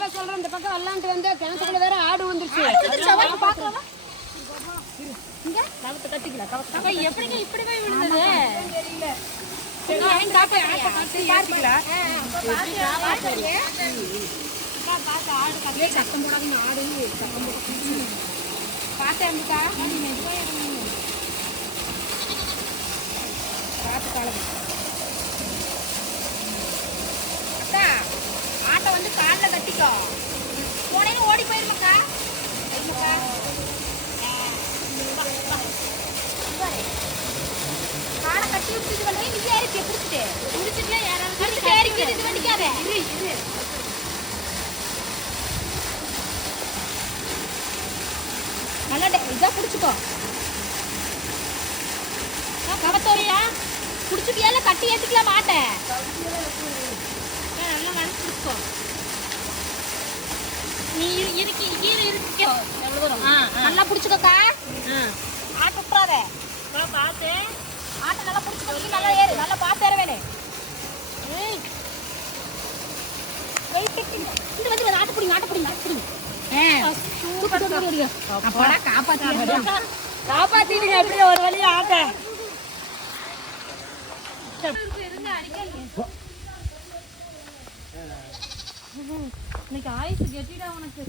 எப்ப சொல்றேன் இந்த பக்கம் வரலான்ட்டு வந்து கிணத்துக்குள்ள வேற ஆடு வந்துருச்சு. பாக்குறோம் இங்க கவத்தை கட்டிக்கலாம். அப்ப எப்படிங்க இப்படி போய் விழுந்தது தெரியல. சரி எங்க காப்பை ஆட்ட கட்டி யாத்திக்கலாம். பாத்து ஆடு கட்டி சத்தம் போடாதீங்க. ஆடு சத்தம் போட்டு பாத்தேன்க்கா காத்து காலம். அக்கா ஆட்டை வந்து காலில் கட்டிக்கோ போனேன்னு ஓடி போயிருமாக்கா காலை கட்டி விட்டு பண்ணி நீ ஏறிச்சு பிடிச்சிட்டு பிடிச்சிட்டு யாராவது ஏறிக்கு இது பண்ணிக்காத நல்லா இதாக பிடிச்சிக்கோ கவத்தோரியா பிடிச்சிட்டியால கட்டி ஏற்றிக்கலாம் மாட்டேன் நல்லா மனசு பிடிச்சிக்கோ நீ இருக்கு கீழே இருக்கோ எவ்வளோ தூரம் நல்லா பிடிச்சிக்கோக்கா ஆட்டு விட்டுறாத பார்த்து ஆட்டை நல்லா பிடிச்சிக்கோ நல்லா ஏறு நல்லா பார்த்து ஏற வேணும் இந்த வந்து ஆட்டு பிடிங்க ஆட்டு பிடிங்க ஆட்டு பிடிங்க காப்பாத்திடுங்க அப்படியே ஒரு வழியா ஆட்ட. இன்னைக்கு ஆயுசு கெட்டிடா உனக்கு.